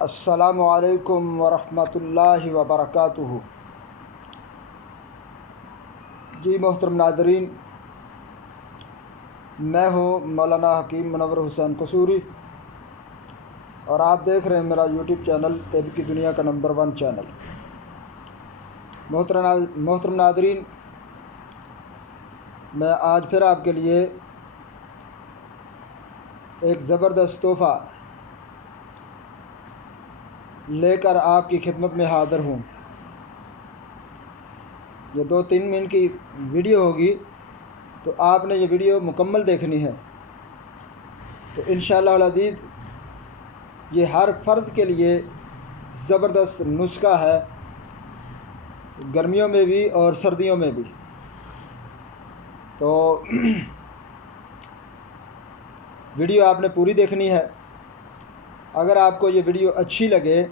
السلام علیکم ورحمۃ اللہ وبرکاتہ۔ جی محترم ناظرین، میں ہوں مولانا حکیم منور حسین قصوری اور آپ دیکھ رہے ہیں میرا یوٹیوب چینل طب کی دنیا کا نمبر 1 چینل۔ محترم ناظرین، میں آج پھر آپ کے لیے ایک زبردست تحفہ لے کر آپ کی خدمت میں حاضر ہوں۔ یہ 2-3 منٹ کی ویڈیو ہوگی، تو آپ نے یہ ویڈیو مکمل دیکھنی ہے، تو انشاءاللہ العزیز یہ ہر فرد کے لیے زبردست نسخہ ہے، گرمیوں میں بھی اور سردیوں میں بھی۔ تو ویڈیو آپ نے پوری دیکھنی ہے۔ اگر آپ کو یہ ویڈیو اچھی لگے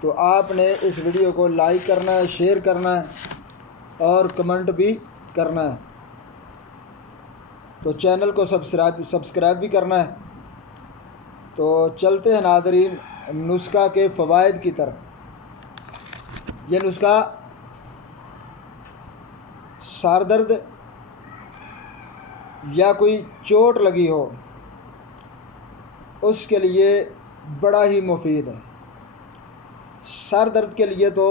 تو آپ نے اس ویڈیو کو لائک کرنا ہے، شیئر کرنا ہے اور کمنٹ بھی کرنا ہے، تو چینل کو سبسکرائب بھی کرنا ہے۔ تو چلتے ہیں ناظرین نسخہ کے فوائد کی طرف۔ یہ نسخہ سر درد یا کوئی چوٹ لگی ہو اس کے لیے بڑا ہی مفید ہے۔ سر درد کے لیے تو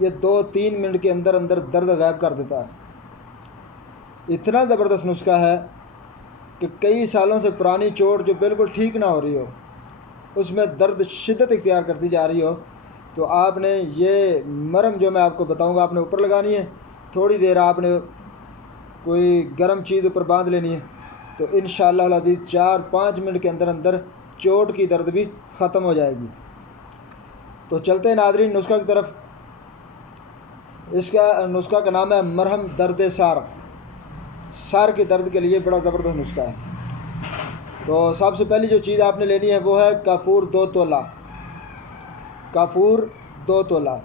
یہ 2-3 منٹ کے اندر درد غائب کر دیتا ہے۔ اتنا زبردست نسخہ ہے کہ کئی سالوں سے پرانی چوٹ جو بالکل ٹھیک نہ ہو رہی ہو، اس میں درد شدت اختیار کرتی جا رہی ہو، تو آپ نے یہ مرہم جو میں آپ کو بتاؤں گا آپ نے اوپر لگانی ہے۔ تھوڑی دیر آپ نے کوئی گرم چیز اوپر باندھ لینی ہے، تو انشاءاللہ العزیز 4-5 منٹ کے اندر چوٹ کی درد بھی ختم ہو جائے گی۔ تو چلتے ہیں ناظرین نسخہ کی طرف۔ اس کا نسخہ کا نام ہے مرہم درد سر۔ سر کے درد کے لیے بڑا زبردست نسخہ ہے۔ تو سب سے پہلی جو چیز آپ نے لینی ہے وہ ہے کافور 2 تولہ، کافور 2 تولہ،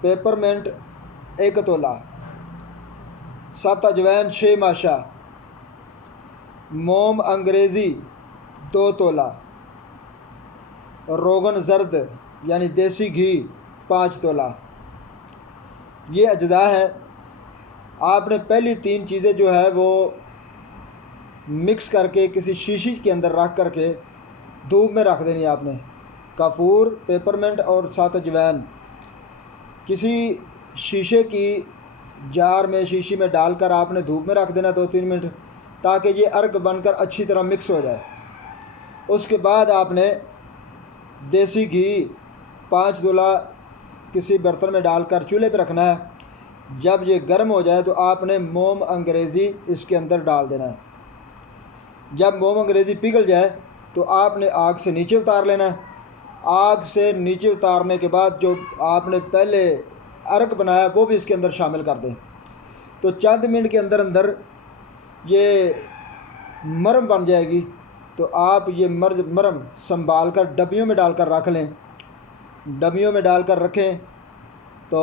پیپر منٹ 1 تولہ، 7 اجوین 6 ماشا، موم انگریزی 2 تولہ، روغن زرد یعنی دیسی گھی 5 تولہ۔ یہ اجزاء ہے۔ آپ نے پہلی 3 چیزیں جو ہے وہ مکس کر کے کسی شیشی کے اندر رکھ کر کے دھوپ میں رکھ دینی ہے۔ آپ نے کافور، پیپر منٹ اور 7 اجوین کسی شیشے کی جار میں، شیشی میں ڈال کر آپ نے دھوپ میں رکھ دینا 2-3 منٹ، تاکہ یہ ارک بن کر اچھی طرح مکس ہو جائے۔ اس کے بعد آپ نے دیسی گھی 5 تولہ کسی برتن میں ڈال کر چولہے پہ رکھنا ہے۔ جب یہ گرم ہو جائے تو آپ نے موم انگریزی اس کے اندر ڈال دینا ہے۔ جب موم انگریزی پگھل جائے تو آپ نے آگ سے نیچے اتار لینا ہے۔ آگ سے نیچے اتارنے کے بعد جو آپ نے پہلے ارک بنایا وہ بھی اس کے اندر شامل کر دیں۔ تو چند منٹ کے اندر یہ مرہم بن جائے گی۔ تو آپ یہ مرہم سنبھال کر ڈبیوں میں ڈال کر رکھ لیں۔ ڈبیوں میں ڈال کر رکھیں، تو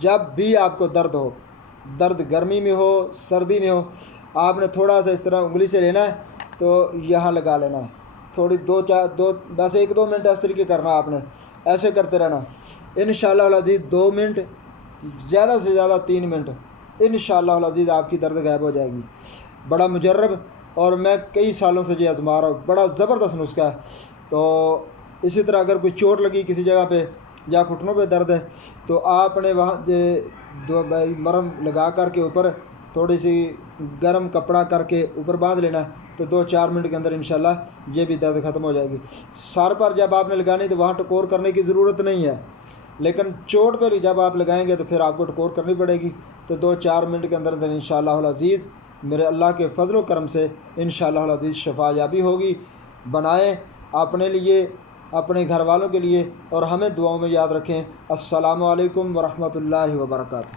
جب بھی آپ کو درد گرمی میں ہو، سردی میں ہو، آپ نے تھوڑا سا اس طرح انگلی سے لینا ہے تو یہاں لگا لینا ہے۔ تھوڑی بس 1-2 منٹ اس طریقے کرنا، آپ نے ایسے کرتے رہنا۔ انشاءاللہ العزیز 2 منٹ، زیادہ سے زیادہ 3 منٹ، انشاءاللہ العزیز آپ کی درد غائب ہو جائے گی۔ بڑا مجرب اور میں کئی سالوں سے یہ آزما رہا ہوں، بڑا زبردست نسخہ ہے۔ تو اسی طرح اگر کوئی چوٹ لگی کسی جگہ پہ یا گھٹنوں پہ درد ہے، تو آپ نے وہاں مرہم لگا کر کے اوپر تھوڑی سی گرم کپڑا کر کے اوپر باندھ لینا ہے، تو 2-4 منٹ کے اندر انشاءاللہ یہ بھی درد ختم ہو جائے گی۔ سر پر جب آپ نے لگانی تو وہاں ٹکور کرنے کی ضرورت نہیں ہے، لیکن چوٹ پر جب آپ لگائیں گے تو پھر آپ کو ٹکور کرنی پڑے گی۔ تو 2-4 منٹ کے اندر انشاءاللہ العزیز میرے اللہ کے فضل و کرم سے انشاءاللہ العزیز شفا یابی ہوگی۔ بنائیں اپنے لیے، اپنے گھر والوں کے لیے، اور ہمیں دعاؤں میں یاد رکھیں۔ السلام علیکم ورحمۃ اللہ وبرکاتہ۔